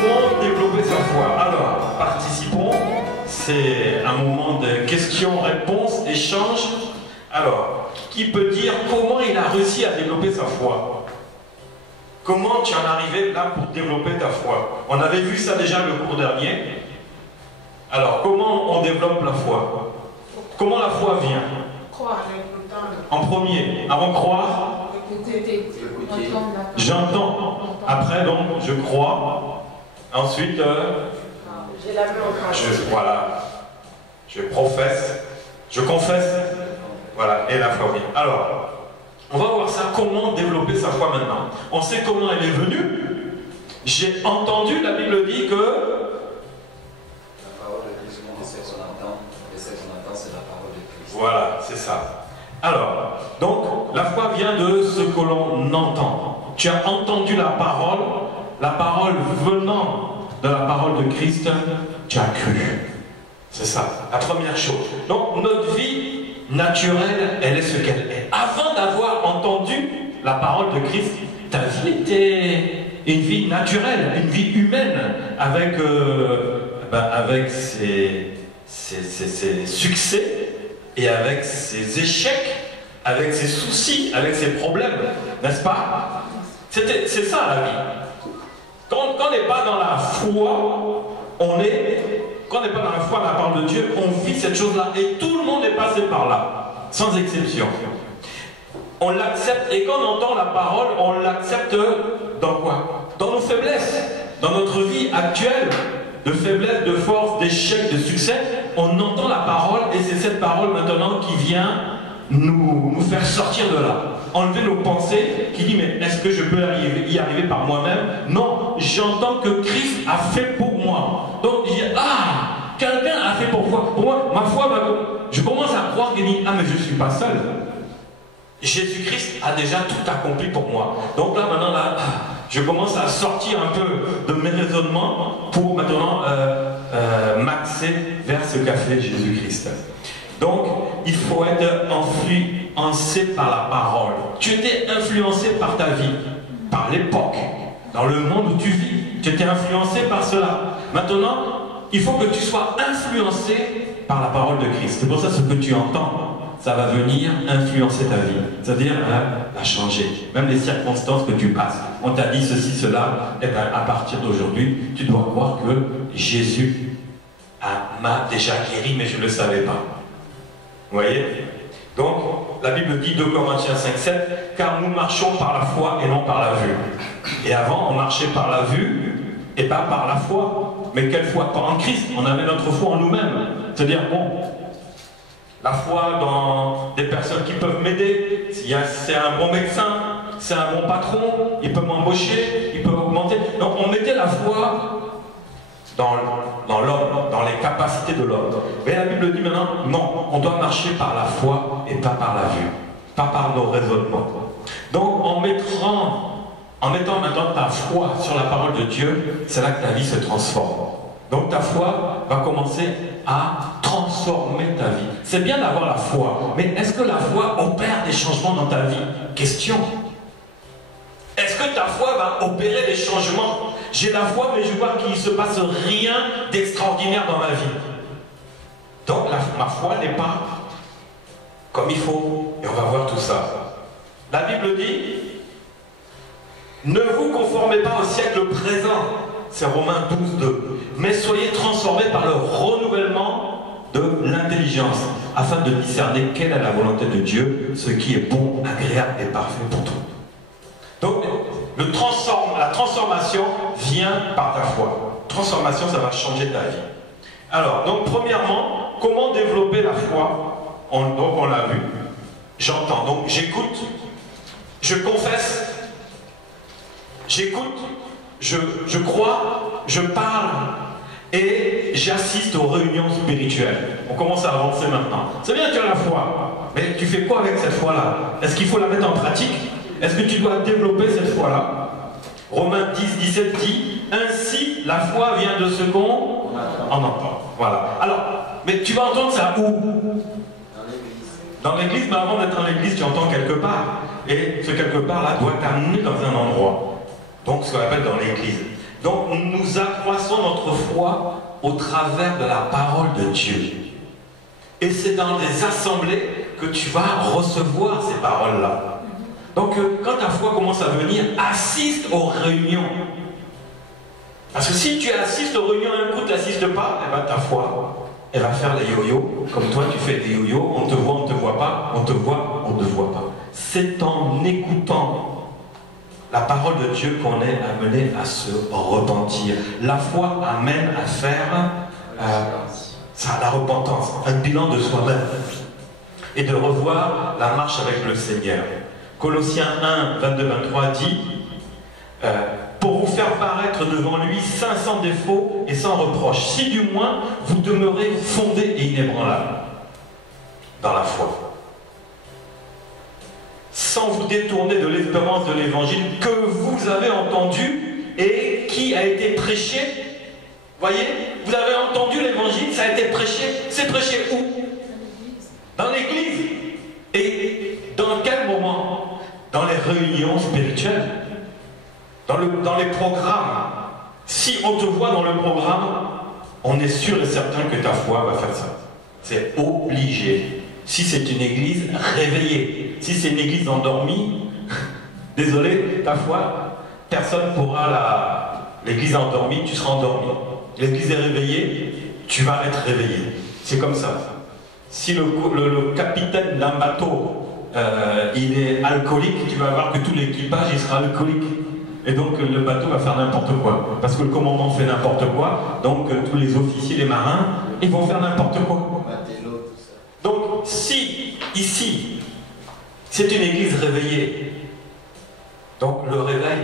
Comment développer sa foi? Alors, participons. C'est un moment de questions-réponses, échange. Alors, qui peut dire comment il a réussi à développer sa foi? Comment tu en es arrivé là pour développer ta foi? On avait vu ça déjà le cours dernier. Alors, comment on développe la foi? Comment la foi vient? Croire avec le temps. En premier, avant de croire, j'entends. Après, donc, je crois. Ensuite, J'ai la main en voilà. Je professe. Je confesse. Voilà, et la foi vient. Alors, on va voir ça, comment développer sa foi maintenant. On sait comment elle est venue. J'ai entendu, la Bible dit que... La parole de Christ, on essaie qu'on entend. L'essai qu'on entend, c'est la parole de Christ. Voilà, c'est ça. Alors, donc, la foi vient de ce que l'on entend. Tu as entendu la parole venant de la parole de Christ, tu as cru. C'est ça, la première chose. Donc, notre vie naturelle, elle est ce qu'elle est. Avant d'avoir entendu la parole de Christ, ta vie était une vie naturelle, une vie humaine, avec, avec ses succès et avec ses échecs, avec ses soucis, avec ses problèmes, n'est-ce pas? C'est ça la vie. Quand on n'est pas dans la foi, quand on n'est pas dans la foi, la parole de Dieu, on vit cette chose-là. Et tout le monde est passé par là, sans exception. On l'accepte, et quand on entend la parole, on l'accepte dans quoi? Dans nos faiblesses, dans notre vie actuelle, de faiblesse, de force, d'échec, de succès, on entend la parole, et c'est cette parole maintenant qui vient nous faire sortir de là. Enlever nos pensées, qui dit, mais est-ce que je peux y arriver par moi-même? Non, j'entends que Christ a fait pour moi. Donc, je dis, ah, quelqu'un a fait pour moi. Ma foi, je commence à croire qu'il dit, ah, mais je ne suis pas seul. Jésus-Christ a déjà tout accompli pour moi. Donc là, maintenant, là, je commence à sortir un peu de mes raisonnements pour maintenant m'axer vers ce qu'a fait Jésus-Christ. Donc, il faut être influencé par la parole. Tu étais influencé par ta vie, par l'époque, dans le monde où tu vis. Tu étais influencé par cela. Maintenant, il faut que tu sois influencé par la parole de Christ. C'est pour ça que ce que tu entends, ça va venir influencer ta vie. C'est-à-dire, la changer. Même les circonstances que tu passes. On t'a dit ceci, cela. Et bien, à partir d'aujourd'hui, tu dois croire que Jésus m'a déjà guéri, mais je ne le savais pas. Vous voyez? Donc, la Bible dit 2 Corinthiens 5,7, car nous marchons par la foi et non par la vue. Et avant, on marchait par la vue et pas par la foi. Mais quelle foi? Pas en Christ. On avait notre foi en nous-mêmes. C'est-à-dire, bon, la foi dans des personnes qui peuvent m'aider. C'est un bon médecin, c'est un bon patron, il peut m'embaucher, il peut augmenter. Donc, on mettait la foi dans l'homme, dans les capacités de l'homme. Mais la Bible dit maintenant, non, on doit marcher par la foi et pas par la vue, pas par nos raisonnements. Donc en mettant maintenant ta foi sur la parole de Dieu, c'est là que ta vie se transforme. Donc ta foi va commencer à transformer ta vie. C'est bien d'avoir la foi, mais est-ce que la foi opère des changements dans ta vie? Question. Est-ce que ta foi va opérer des changements? J'ai la foi, mais je vois qu'il ne se passe rien d'extraordinaire dans ma vie. Donc ma foi n'est pas comme il faut. Et on va voir tout ça. La Bible dit, ne vous conformez pas au siècle présent. C'est Romains 12,2. Mais soyez transformés par le renouvellement de l'intelligence, afin de discerner quelle est la volonté de Dieu, ce qui est bon, agréable et parfait pour tout. Donc, la transformation vient par ta foi. Transformation, ça va changer ta vie. Alors, donc, premièrement, comment développer la foi? Donc, on l'a vu. J'entends. Donc, j'écoute. Je confesse. J'écoute. Je crois. Je parle. Et j'assiste aux réunions spirituelles. On commence à avancer maintenant. C'est bien, tu as la foi. Mais tu fais quoi avec cette foi-là? Est-ce qu'il faut la mettre en pratique? Est-ce que tu dois développer cette foi-là? Romains 10,17 dit, ainsi la foi vient de ce qu'on entend. Voilà. Alors, mais tu vas entendre ça où? Dans l'église, mais avant d'être dans l'église, tu entends quelque part. Et ce quelque part-là doit t'amener dans un endroit. Donc, ce qu'on appelle dans l'église. Donc nous accroissons notre foi au travers de la parole de Dieu. Et c'est dans les assemblées que tu vas recevoir ces paroles-là. Donc quand ta foi commence à venir, assiste aux réunions. Parce que si tu assistes aux réunions un coup, tu n'assistes pas, eh ben ta foi, elle va faire les yo-yo. Comme toi, tu fais des yo-yo, on te voit, on ne te voit pas, on te voit, on ne te voit pas. C'est en écoutant la parole de Dieu qu'on est amené à se repentir. La foi amène à faire la repentance, un bilan de soi-même et de revoir la marche avec le Seigneur. Colossiens 1, 22-23 dit pour vous faire paraître devant lui sans défaut et sans reproche, si du moins vous demeurez fondés et inébranlables dans la foi, sans vous détourner de l'espérance de l'évangile que vous avez entendu et qui a été prêché. Voyez, vous avez entendu l'évangile, ça a été prêché. C'est prêché où? Dans l'église. Et dans quel moment? Dans les réunions spirituelles, dans les programmes. Si on te voit dans le programme, on est sûr et certain que ta foi va faire ça. C'est obligé. Si c'est une église réveillée, si c'est une église endormie, désolé, ta foi, personne ne pourra l'église endormie, tu seras endormi. L'église est réveillée, tu vas être réveillé. C'est comme ça. Si le capitaine d'un bateau, il est alcoolique, tu vas voir que tout l'équipage, il sera alcoolique. Et donc le bateau va faire n'importe quoi. Parce que le commandant fait n'importe quoi, donc tous les officiers, les marins, ils vont faire n'importe quoi. Donc, si, ici, c'est une église réveillée, donc le réveil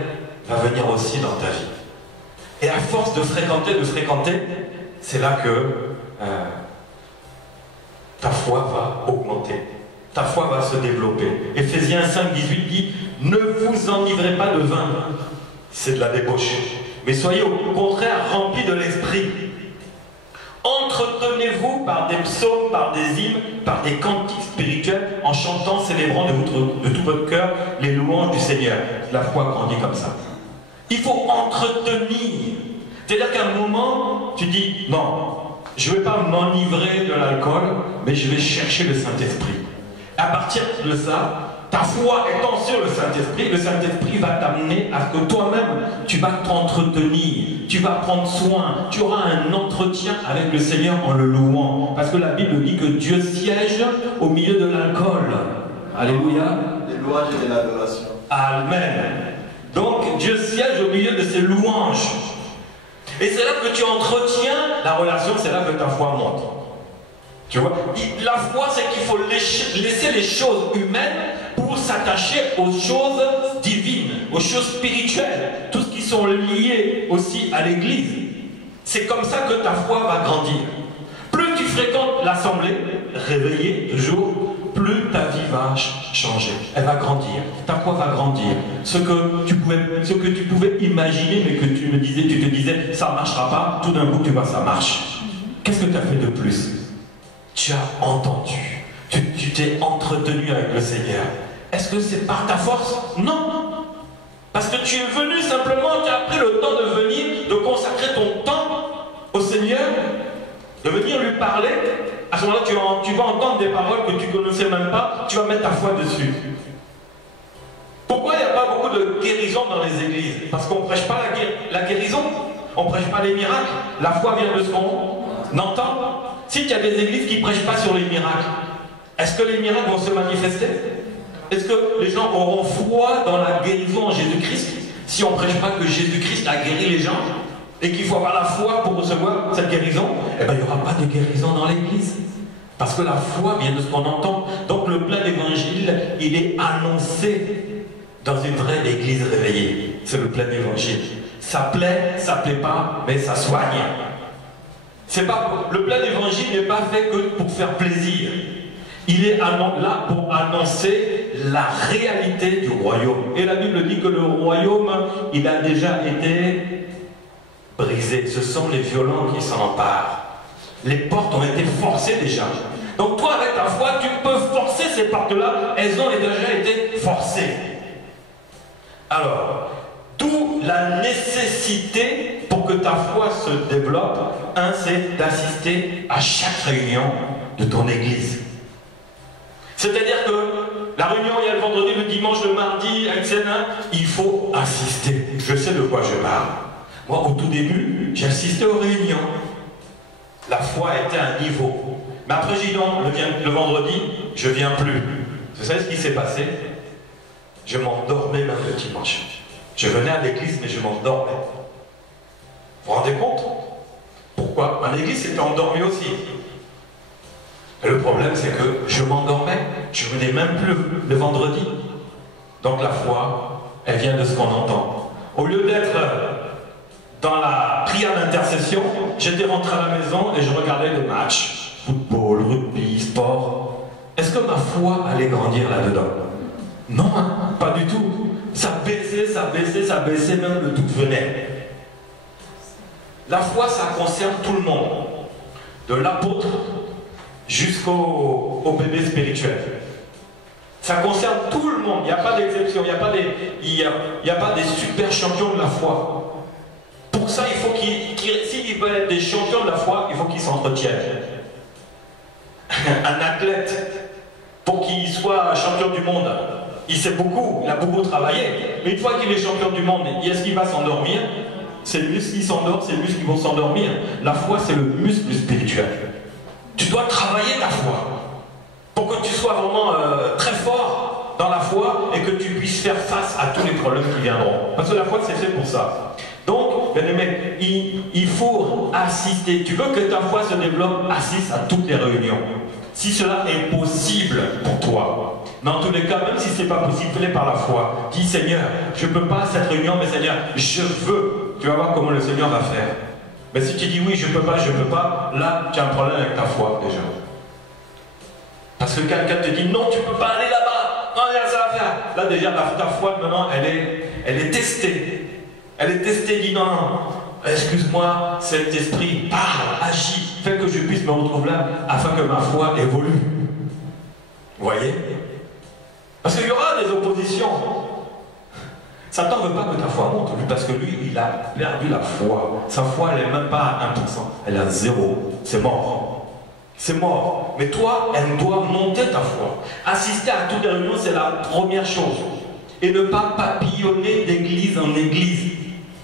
va venir aussi dans ta vie. Et à force de fréquenter, c'est là que ta foi va augmenter. Ta foi va se développer. Éphésiens 5, 18 dit « Ne vous enivrez pas de vin, c'est de la débauche, mais soyez au contraire remplis de l'esprit. Entretenez-vous par des psaumes, par des hymnes, par des cantiques spirituels, en chantant, célébrant de tout votre cœur les louanges du Seigneur. » La foi grandit comme ça. Il faut entretenir. C'est-à-dire qu'à un moment, tu dis, non, je ne vais pas m'enivrer de l'alcool, mais je vais chercher le Saint-Esprit. À partir de ça, ta foi étant sur le Saint-Esprit va t'amener à ce que toi-même, tu vas t'entretenir, tu vas prendre soin, tu auras un entretien avec le Seigneur en le louant. Parce que la Bible dit que Dieu siège au milieu de l'alcool. Alléluia. Des louanges et de l'adoration. Amen. Donc Dieu siège au milieu de ses louanges. Et c'est là que tu entretiens la relation, c'est là que ta foi monte. Tu vois, la foi, c'est qu'il faut laisser les choses humaines pour s'attacher aux choses divines, aux choses spirituelles, tout ce qui sont liés aussi à l'église. C'est comme ça que ta foi va grandir. Plus tu fréquentes l'assemblée, réveillée toujours, plus ta vie va changer. Elle va grandir. Ta foi va grandir. Ce que tu pouvais imaginer, mais que tu te disais, ça ne marchera pas, tout d'un coup, tu vois, ça marche. Qu'est-ce que tu as fait de plus? Tu as entendu. Tu t'es entretenu avec le Seigneur. Est-ce que c'est par ta force? Non. Parce que tu es venu simplement, tu as pris le temps de venir, de consacrer ton temps au Seigneur, de venir lui parler. À ce moment-là, tu vas entendre des paroles que tu ne connaissais même pas, tu vas mettre ta foi dessus. Pourquoi il n'y a pas beaucoup de guérison dans les églises? Parce qu'on ne prêche pas la guérison, on ne prêche pas les miracles. La foi vient de ce qu'on entend. Si tu as des églises qui ne prêchent pas sur les miracles, est-ce que les miracles vont se manifester? Est-ce que les gens auront foi dans la guérison en Jésus-Christ si on ne prêche pas que Jésus-Christ a guéri les gens et qu'il faut avoir la foi pour recevoir cette guérison? Eh bien, il n'y aura pas de guérison dans l'église. Parce que la foi vient de ce qu'on entend. Donc le plein évangile, il est annoncé dans une vraie église réveillée. C'est le plein évangile. Ça plaît pas, mais ça soigne. Le plein évangile n'est pas fait que pour faire plaisir. Il est là pour annoncer la réalité du royaume. Et la Bible dit que le royaume, il a déjà été brisé. Ce sont les violents qui s'en emparent. Les portes ont été forcées déjà. Donc toi, avec ta foi, tu peux forcer ces portes-là. Elles ont déjà été forcées. Alors, d'où la nécessité pour que ta foi se développe, un, c'est d'assister à chaque réunion de ton église. C'est-à-dire que la réunion, il y a le vendredi, le dimanche, le mardi, etc. Il faut assister. Je sais de quoi je parle. Moi, au tout début, j'ai assisté aux réunions. La foi était à un niveau. Mais après, j'ai dit non, le vendredi, je ne viens plus. Vous savez ce qui s'est passé? Je m'endormais même le dimanche. Je venais à l'église, mais je m'endormais. Vous vous rendez compte? Pourquoi? À l'église, c'était endormi aussi. Et le problème, c'est que je m'endormais. Je ne venais même plus le vendredi. Donc la foi, elle vient de ce qu'on entend. Au lieu d'être dans la prière d'intercession, j'étais rentré à la maison et je regardais les matchs. Football, rugby, sport. Est-ce que ma foi allait grandir là-dedans? Non, hein, pas du tout. Ça baissait, ça baissait, ça baissait, même le doute venait. La foi, ça concerne tout le monde. De l'apôtre jusqu'au bébé spirituel. Ça concerne tout le monde. Il n'y a pas d'exception. Il n'y a pas des super champions de la foi. Pour ça, il faut s'ils veulent être des champions de la foi, il faut qu'ils s'entretiennent. Un athlète, pour qu'il soit champion du monde, il sait beaucoup, il a beaucoup travaillé. Mais une fois qu'il est champion du monde, est-ce qu'il va s'endormir? C'est le muscle qui s'endort, c'est le muscle qui va s'endormir. La foi, c'est le muscle spirituel. Tu dois travailler ta foi pour que tu sois vraiment très fort dans la foi et que tu puisses faire face à tous les problèmes qui viendront. Parce que la foi, c'est fait pour ça. Donc, bien aimé, il faut assister. Tu veux que ta foi se développe, assiste à toutes les réunions. Si cela est possible pour toi. Mais en tous les cas, même si ce n'est pas possible, fais-le par la foi. Dis, Seigneur, je ne peux pas cette réunion, mais Seigneur, je veux. Tu vas voir comment le Seigneur va faire. Mais si tu dis oui, je ne peux pas, là, tu as un problème avec ta foi déjà. Parce que quelqu'un te dit non, tu ne peux pas aller là-bas. Non, il y a ça à faire. Là, déjà, ta foi, maintenant, elle est testée. Elle est testée, dit non, non. Excuse-moi, cet esprit parle, agit, fait que je puisse me retrouver là afin que ma foi évolue. Vous voyez? Parce qu'il y aura des oppositions. Satan ne veut pas que ta foi monte, parce que lui, il a perdu la foi. Sa foi, elle n'est même pas à 1%, elle est à 0. C'est mort. C'est mort. Mais toi, elle doit monter ta foi. Assister à toutes les réunions, c'est la première chose. Et ne pas papillonner d'église en église.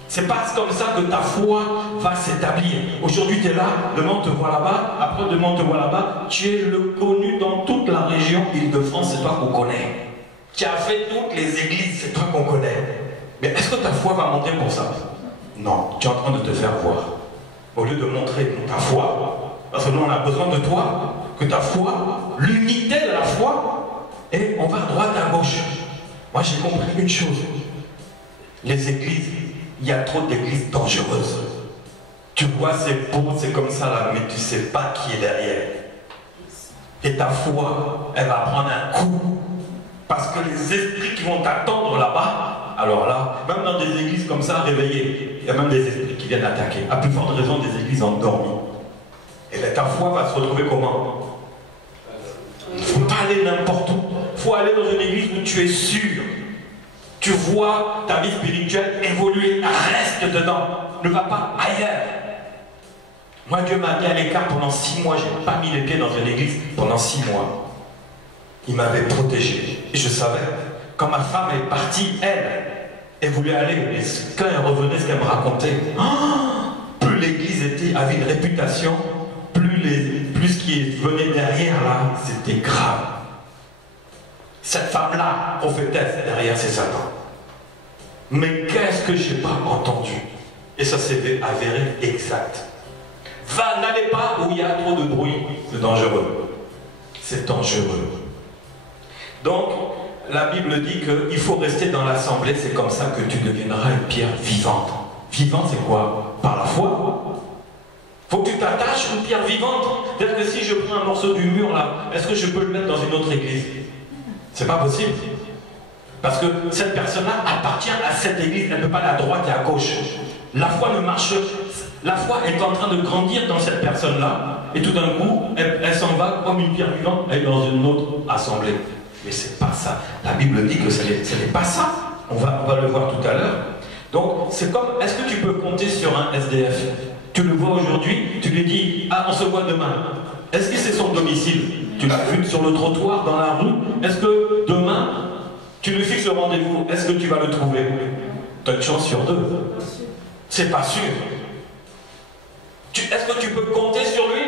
C'est pas comme ça que ta foi va s'établir. Aujourd'hui, tu es là, demain on te voit là-bas, après demain on te voit là-bas. Tu es le connu dans toute la région Île-de-France, c'est toi qu'on connaît. Tu as fait toutes les églises, c'est toi qu'on connaît. Mais est-ce que ta foi va monter pour ça? Non, tu es en train de te faire voir. Au lieu de montrer ta foi, parce que nous on a besoin de toi, que ta foi, l'unité de la foi, et on va à droite, à gauche. Moi j'ai compris une chose. Les églises, il y a trop d'églises dangereuses. Tu vois, c'est beau, c'est comme ça là, mais tu ne sais pas qui est derrière. Et ta foi, elle va prendre un coup. Parce que les esprits qui vont t'attendre là-bas, alors là, même dans des églises comme ça, réveillées, il y a même des esprits qui viennent attaquer. À plus forte raison, des églises endormies. Et là, ta foi va se retrouver comment? Il ne faut pas aller n'importe où. Il faut aller dans une église où tu es sûr. Tu vois ta vie spirituelle évoluer, reste dedans, ne va pas ailleurs. Moi, Dieu m'a mis à l'écart pendant 6 mois, je n'ai pas mis les pieds dans une église pendant 6 mois. Il m'avait protégé. Et je savais, quand ma femme est partie, elle voulait aller, et quand elle revenait, ce qu'elle me racontait, plus l'église avait une réputation, plus ce qui venait derrière là, c'était grave. Cette femme-là, prophétesse, derrière c'est Satan. Mais qu'est-ce que je n'ai pas entendu? Et ça s'est avéré exact. N'allez pas où il y a trop de bruit, c'est dangereux. C'est dangereux. Donc, la Bible dit qu'il faut rester dans l'assemblée, c'est comme ça que tu deviendras une pierre vivante. Vivante, c'est quoi? Par la foi. Faut que tu t'attaches à une pierre vivante. C'est-à-dire que si je prends un morceau du mur là, est-ce que je peux le mettre dans une autre église? C'est pas possible. Parce que cette personne-là appartient à cette église, elle ne peut pas aller à droite et à gauche. La foi ne marche. La foi est en train de grandir dans cette personne-là, et tout d'un coup, elle s'en va comme une pierre vivante, elle est dans une autre assemblée. Mais c'est pas ça. La Bible dit que ce n'est pas ça. On va le voir tout à l'heure. Donc, c'est comme, est-ce que tu peux compter sur un SDF? Tu le vois aujourd'hui, tu lui dis, ah, on se voit demain. Est-ce que c'est son domicile? Tu l'as vu sur le trottoir, dans la rue. Est-ce que demain, tu lui fixes le rendez-vous? Est-ce que tu vas le trouver? Tu as une chance sur deux. C'est pas sûr. Est-ce que tu peux compter sur lui?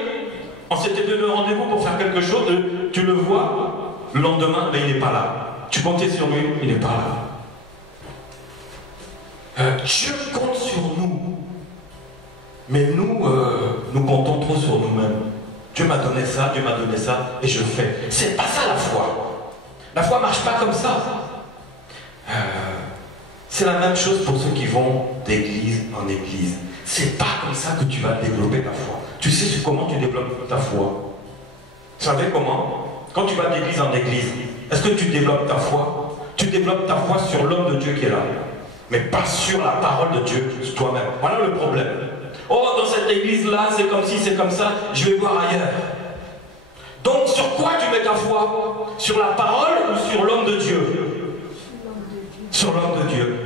On s'était donné rendez-vous pour faire quelque chose, tu le vois, le lendemain, mais il n'est pas là. Tu comptais sur lui, il n'est pas là. Dieu compte sur nous. Mais nous, nous comptons trop sur nous-mêmes. Dieu m'a donné ça, et je fais. C'est pas ça la foi. La foi marche pas comme ça. C'est la même chose pour ceux qui vont d'église en église. C'est pas comme ça que tu vas développer ta foi. Tu sais comment tu développes ta foi? Vous savez comment? Quand tu vas d'église en église, est-ce que tu développes ta foi? Tu développes ta foi sur l'homme de Dieu qui est là, mais pas sur la parole de Dieu, sur toi-même. Voilà le problème. Oh, dans cette église-là, c'est comme si, c'est comme ça, je vais voir ailleurs. Donc, sur quoi tu mets ta foi? Sur la parole ou sur l'homme de Dieu? Sur l'homme de Dieu.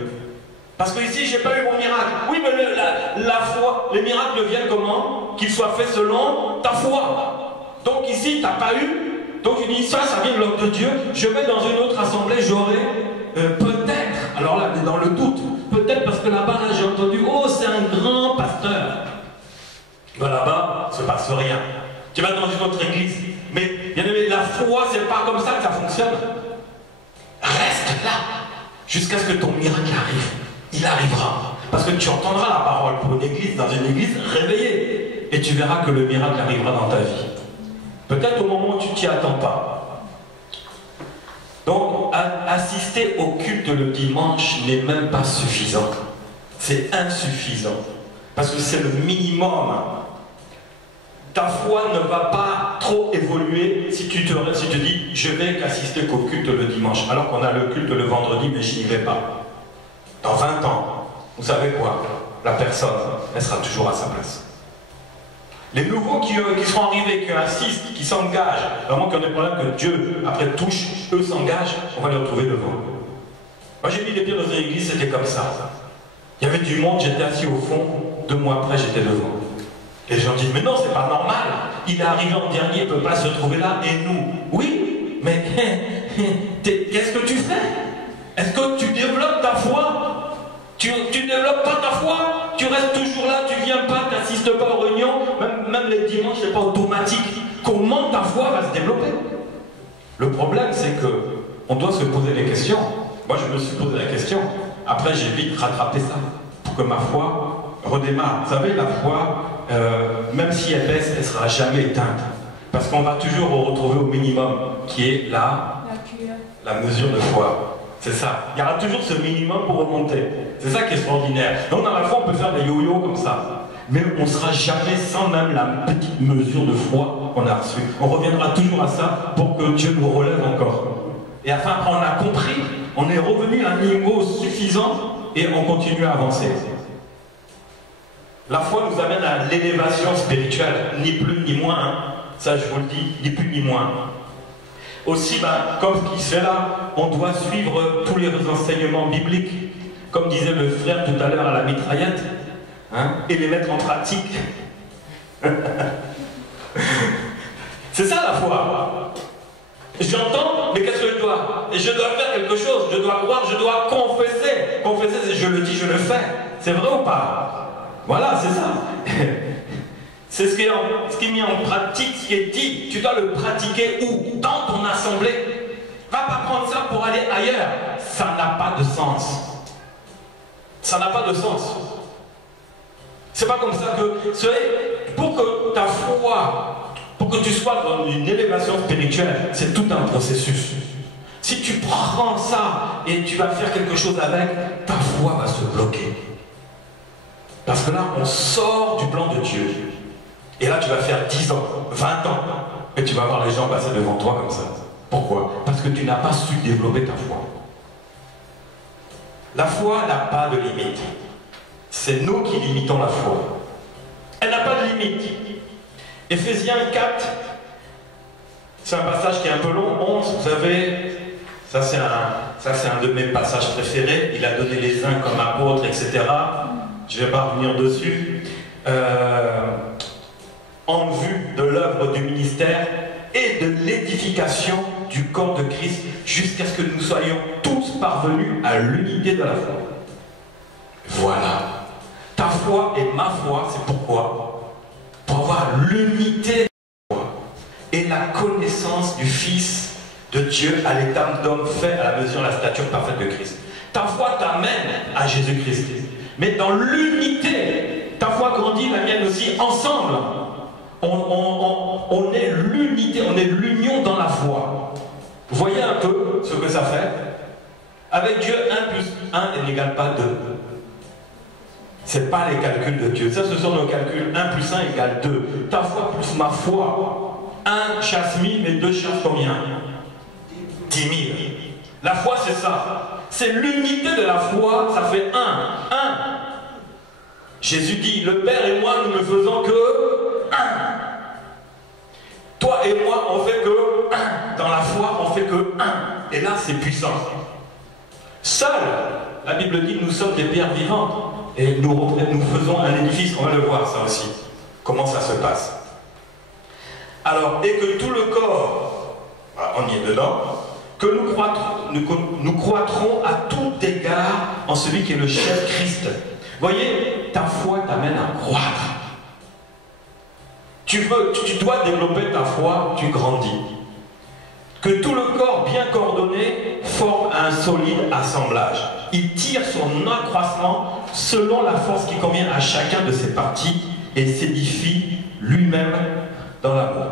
Parce que ici, j'ai pas eu mon miracle. Oui, mais la foi, les miracles viennent comment? Qu'ils soient faits selon ta foi. Donc ici, tu n'as pas eu. Donc tu dis, ça vient de l'homme de Dieu. Je vais dans une autre assemblée, j'aurai peut-être. Alors là, dans le doute. Peut-être parce que là-bas, là, j'ai entendu, oh, c'est un grand pasteur. Ben là-bas, il ne se passe rien. Tu vas dans une autre église. Mais bien aimé, la foi, c'est pas comme ça que ça fonctionne. Reste là jusqu'à ce que ton miracle arrive. Il arrivera. Parce que tu entendras la parole pour une église, dans une église réveillée. Et tu verras que le miracle arrivera dans ta vie. Peut-être au moment où tu t'y attends pas. Donc, assister au culte le dimanche n'est même pas suffisant. C'est insuffisant. Parce que c'est le minimum. Ta foi ne va pas trop évoluer si tu te dis, je vais qu'assister qu'au culte le dimanche. Alors qu'on a le culte le vendredi, mais je n'y vais pas. Dans 20 ans, vous savez quoi? La personne, elle sera toujours à sa place. Les nouveaux qui seront arrivés, qui assistent, qui s'engagent, vraiment qui ont des problèmes que Dieu, après, touche, eux s'engagent, on va les retrouver devant. Moi, j'ai mis les pieds dans une église, c'était comme ça. Il y avait du monde, j'étais assis au fond, 2 mois après, j'étais devant. Les gens disent, mais non, c'est pas normal. Il est arrivé en dernier, il ne peut pas se trouver là, et nous? Oui, mais qu'est-ce que tu fais? Est-ce que tu développes ta foi? Tu développes pas ta foi? Tu restes toujours là, tu viens pas, tu n'assistes pas aux réunions, même les dimanches, c'est pas automatique. Comment ta foi va se développer? Le problème, c'est que on doit se poser les questions. Moi, je me suis posé la question. Après, j'ai vite rattrapé ça pour que ma foi redémarre. Vous savez, la foi, même si elle baisse, elle ne sera jamais éteinte. Parce qu'on va toujours retrouver au minimum, qui est la mesure de foi. C'est ça. Il y aura toujours ce minimum pour remonter. C'est ça qui est extraordinaire. Donc dans la foi, on peut faire des yo-yo comme ça. Mais on ne sera jamais sans même la petite mesure de foi qu'on a reçue. On reviendra toujours à ça pour que Dieu nous relève encore. Et afin, après, on a compris, on est revenu à un niveau suffisant et on continue à avancer. La foi nous amène à l'élévation spirituelle, ni plus ni moins. Hein. Ça, je vous le dis, ni plus ni moins. Aussi, comme ce qui se fait là, on doit suivre tous les enseignements bibliques, comme disait le frère tout à l'heure à la mitraillette, hein, et les mettre en pratique. C'est ça la foi. J'entends, mais qu'est-ce que je dois? Et je dois faire quelque chose, je dois croire, je dois confesser. Confesser, c'est je le dis, je le fais. C'est vrai ou pas? Voilà, c'est ça. C'est ce qui est mis en pratique, ce qui est dit. Tu dois le pratiquer où? Dans ton assemblée. Va pas prendre ça pour aller ailleurs. Ça n'a pas de sens. Ça n'a pas de sens. C'est pas comme ça que... Pour que ta foi, pour que tu sois dans une élévation spirituelle, c'est tout un processus. Si tu prends ça et tu vas faire quelque chose avec, ta foi va se bloquer. Parce que là, on sort du plan de Dieu. Et là, tu vas faire 10 ans, 20 ans, et tu vas voir les gens passer devant toi comme ça. Pourquoi? Parce que tu n'as pas su développer ta foi. La foi n'a pas de limite. C'est nous qui limitons la foi. Elle n'a pas de limite. Éphésiens 4, c'est un passage qui est un peu long, 11, vous savez, Ça, c'est un de mes passages préférés. Il a donné les uns comme apôtres, etc. Je ne vais pas revenir dessus. En vue de l'œuvre du ministère et de l'édification du corps de Christ, jusqu'à ce que nous soyons tous parvenus à l'unité de la foi. Voilà. Ta foi et ma foi, c'est pourquoi? Pour avoir l'unité de la foi et la connaissance du Fils de Dieu à l'état d'homme fait à la mesure de la stature parfaite de Christ. Ta foi t'amène à Jésus-Christ. Mais dans l'unité, ta foi grandit, la mienne aussi, ensemble. On est l'unité, on est l'union dans la foi. Vous voyez un peu ce que ça fait? Avec Dieu, 1 plus 1 n'égale pas 2. Ce n'est pas les calculs de Dieu. Ça, ce sont nos calculs. 1 plus 1 égale 2. Ta foi plus ma foi. 1 chasse 1000, mais 2 chasse combien? 10 000. La foi, c'est ça. C'est l'unité de la foi, ça fait 1. 1. Jésus dit, le Père et moi, nous ne faisons que 1. Toi et moi, on fait que 1. Dans la foi, on fait que 1. Et là, c'est puissant. Seul, la Bible dit, nous sommes des pierres vivantes. Et nous faisons un édifice. On va le voir, ça aussi. Comment ça se passe. Alors, et que tout le corps, on y est dedans, que nous croîtrons à tout égard en celui qui est le chef Christ. Voyez, ta foi t'amène à croître. Tu dois développer ta foi, tu grandis. Que tout le corps bien coordonné forme un solide assemblage. Il tire son accroissement selon la force qui convient à chacun de ses parties et s'édifie lui-même dans l'amour.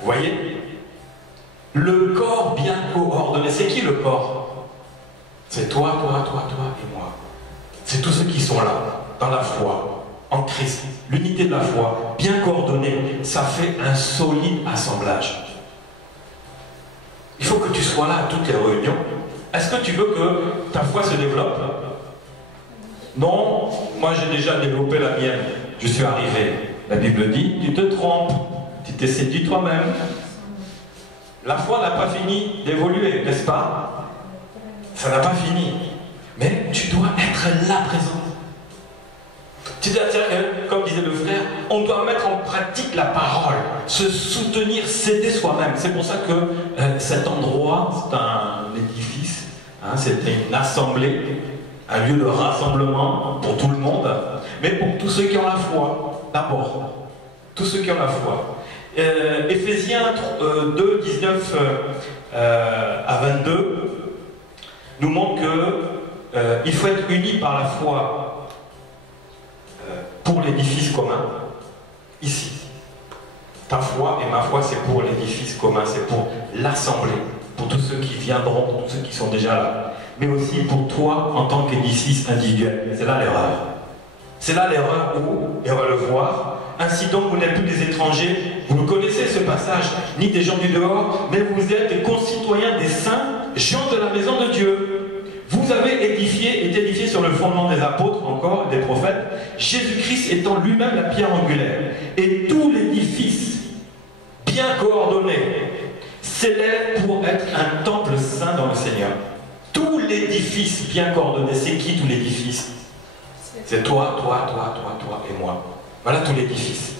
Vous voyez? Le corps bien coordonné. C'est qui le corps? C'est toi et moi. C'est tous ceux qui sont là, dans la foi, en Christ. L'unité de la foi, bien coordonnée, ça fait un solide assemblage. Il faut que tu sois là à toutes les réunions. Est-ce que tu veux que ta foi se développe? Non, moi j'ai déjà développé la mienne. Je suis arrivé. La Bible dit, tu te trompes, tu t'es séduit toi-même. La foi n'a pas fini d'évoluer, n'est-ce pas? Ça n'a pas fini. Mais tu dois être là présent. C'est-à-dire que, comme disait le frère, on doit mettre en pratique la parole, se soutenir, s'aider soi-même. C'est pour ça que cet endroit, c'est un édifice, hein, c'était une assemblée, un lieu de rassemblement pour tout le monde, mais pour tous ceux qui ont la foi, d'abord. Tous ceux qui ont la foi. Éphésiens 2, 19 à 22 nous montre qu'il faut être unis par la foi pour l'édifice commun. Ici, ta foi et ma foi, c'est pour l'édifice commun, c'est pour l'assemblée, pour tous ceux qui viendront, pour tous ceux qui sont déjà là, mais aussi pour toi en tant qu'édifice individuel. C'est là l'erreur. C'est là l'erreur où, et on va le voir, ainsi donc vous n'êtes plus des étrangers, vous connaissez ce passage, ni des gens du dehors, mais vous êtes des concitoyens des saints, gens de la maison de Dieu. Vous avez été édifié sur le fondement des apôtres, encore, des prophètes, Jésus-Christ étant lui-même la pierre angulaire. Et tout l'édifice, bien coordonné, s'élève pour être un temple saint dans le Seigneur. Tout l'édifice bien coordonné, c'est qui tout l'édifice? C'est toi et moi. Voilà tout l'édifice.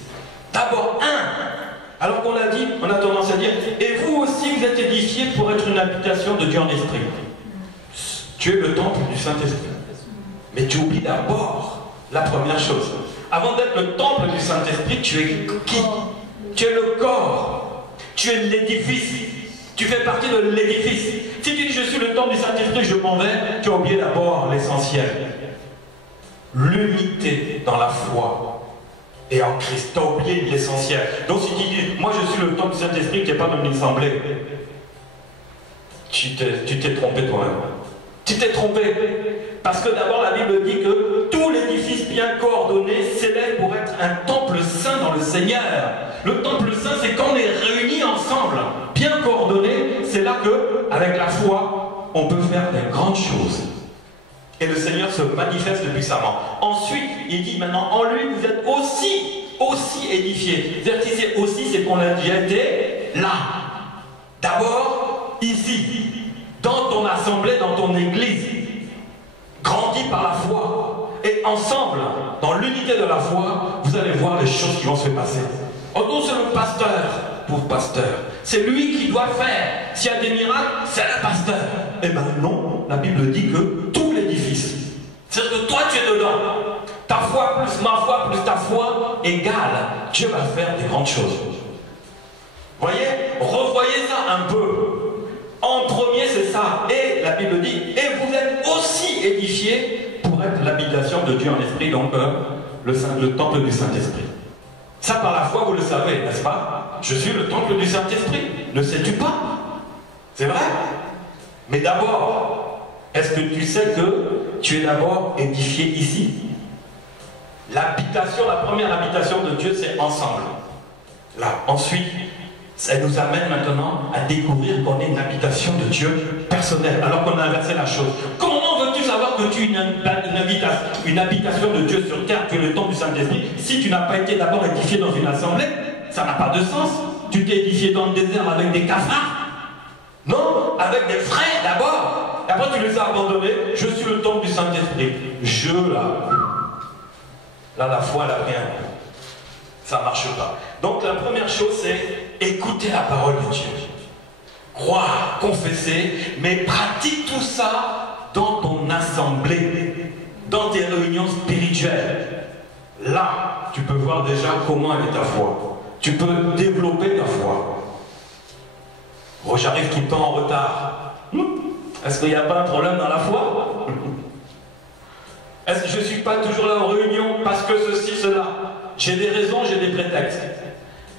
D'abord, un. Alors qu'on l'a dit, on a tendance à dire, et vous aussi vous êtes édifiés pour être une habitation de Dieu en esprit. Tu es le temple du Saint-Esprit. Mais tu oublies d'abord la première chose. Avant d'être le temple du Saint-Esprit, tu es qui? Tu es le corps. Tu es l'édifice. Tu fais partie de l'édifice. Si tu dis je suis le temple du Saint-Esprit, je m'en vais, tu as oublié d'abord l'essentiel. L'unité dans la foi et en Christ. Tu as oublié l'essentiel. Donc si tu dis, moi je suis le temple du Saint-Esprit, tu n'es pas dans une assemblée, tu t'es trompé toi-même. Tu t'es trompé. Parce que d'abord la Bible dit que tout l'édifice bien coordonné s'élève pour être un temple saint dans le Seigneur. Le temple saint, c'est quand on est réunis ensemble, bien coordonnés. C'est là que, avec la foi, on peut faire des grandes choses. Et le Seigneur se manifeste puissamment. Ensuite, il dit maintenant, en lui, vous êtes aussi édifiés. C'est-à-dire que si c'est aussi, c'est qu'on a déjà été là. D'abord, ici, dans ton assemblée, dans ton église, grandis par la foi. Et ensemble, dans l'unité de la foi, vous allez voir les choses qui vont se passer. Oh non, c'est le pasteur, pauvre pasteur. C'est lui qui doit faire. S'il y a des miracles, c'est le pasteur. Eh bien non, la Bible dit que tout l'édifice. C'est-à-dire que toi tu es dedans. Ta foi plus ma foi plus ta foi égale. Dieu va faire des grandes choses. Voyez, revoyez ça un peu. En premier, c'est ça. Et la Bible dit, et vous êtes aussi édifiés pour être l'habitation de Dieu en esprit, donc le temple du Saint-Esprit. Ça, par la foi, vous le savez, n'est-ce pas? Je suis le temple du Saint-Esprit. Ne sais-tu pas? C'est vrai? Mais d'abord, est-ce que tu sais que tu es d'abord édifié ici? L'habitation, la première habitation de Dieu, c'est ensemble. Là, ensuite, ça nous amène maintenant à découvrir qu'on est une habitation de Dieu personnelle, alors qu'on a inversé la chose. Comment veux-tu savoir que tu es une habitation de Dieu sur terre, que le temple du Saint-Esprit, si tu n'as pas été d'abord édifié dans une assemblée? Ça n'a pas de sens. Tu t'es édifié dans le désert avec des cafards? Non, avec des frères d'abord. Et après tu les as abandonnés. Je suis le temple du Saint-Esprit. Là, la foi, elle a rien. Ça ne marche pas. Donc la première chose, c'est écouter la parole de Dieu. Croire, confesser, mais pratique tout ça dans ton assemblée, dans tes réunions spirituelles. Là, tu peux voir déjà comment elle est ta foi. Tu peux développer ta foi. Oh, j'arrive tout le temps en retard. Est-ce qu'il n'y a pas un problème dans la foi? Est-ce que je ne suis pas toujours là en réunion parce que ceci, cela? J'ai des raisons, j'ai des prétextes.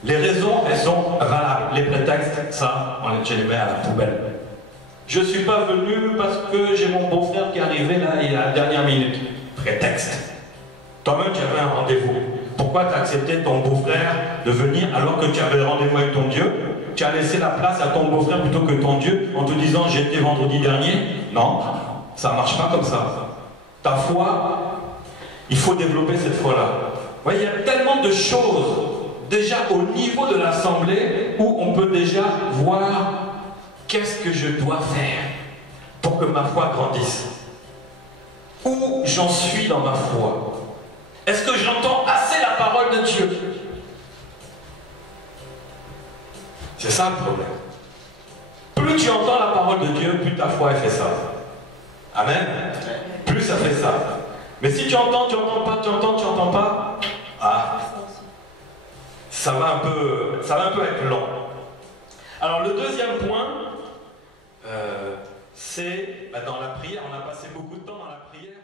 Les raisons, elles sont valables. Les prétextes, ça, je les mets à la poubelle. Je ne suis pas venu parce que j'ai mon beau-frère qui est arrivé là, il y a la dernière minute. Prétexte. Toi-même, tu avais un rendez-vous. Pourquoi tu as accepté ton beau-frère de venir alors que tu avais rendez-vous avec ton Dieu? Tu as laissé la place à ton beau-frère plutôt que ton Dieu en te disant j'étais vendredi dernier? Non, ça ne marche pas comme ça. Ta foi, il faut développer cette foi-là. Ouais, il y a tellement de choses déjà au niveau de l'assemblée où on peut déjà voir qu'est-ce que je dois faire pour que ma foi grandisse. Où j'en suis dans ma foi. Est-ce que j'entends assez la parole de Dieu? C'est ça le problème. Plus tu entends la parole de Dieu, plus ta foi elle fait ça. Amen. Plus ça fait ça. Mais si tu entends, tu n'entends pas, tu entends, tu n'entends pas, ça va un peu être long. Alors le deuxième point, c'est dans la prière. On a passé beaucoup de temps dans la prière.